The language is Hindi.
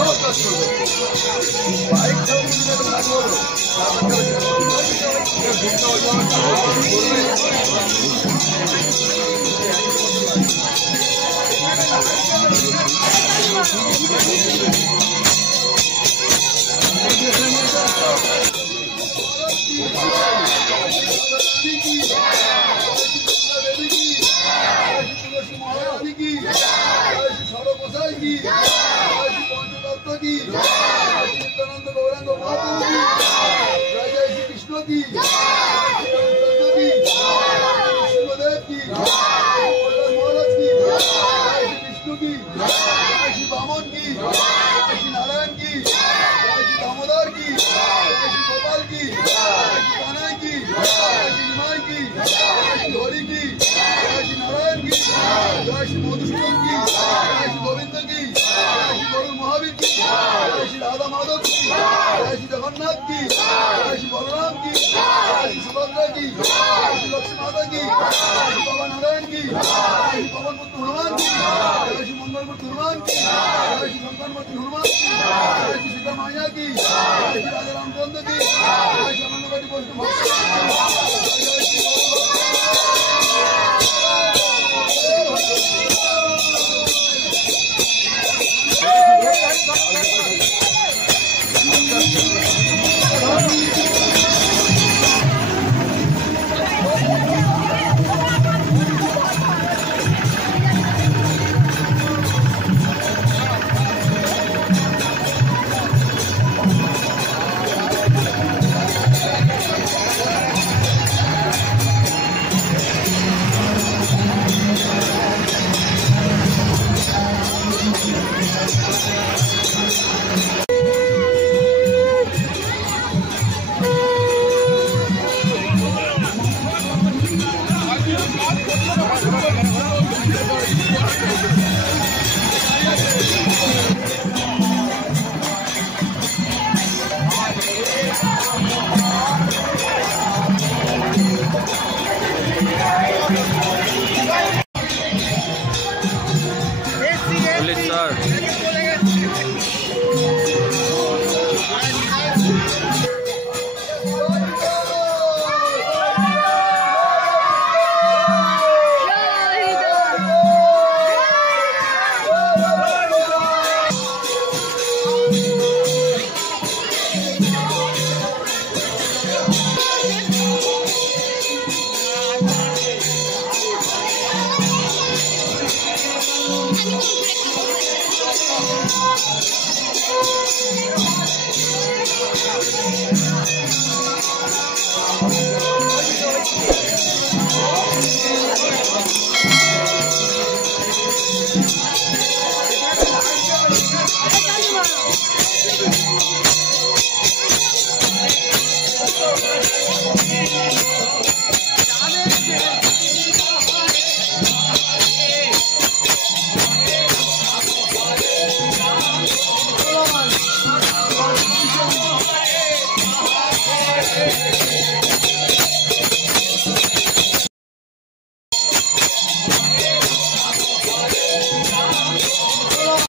সব কাজ করবে। বাইক ছাড়া কাজ করবে। जगन्नाथ की, बलराम की, सुभद्रा की, लक्ष्मी माता की, बाबा नारायण की, पवन पुत्र हनुमान की, मंगल पुत्र हनुमान की, शंकर पुत्र हनुमान की, सीता मैया की, राजा रामचंद्र की, अनंतकोटि वैष्णव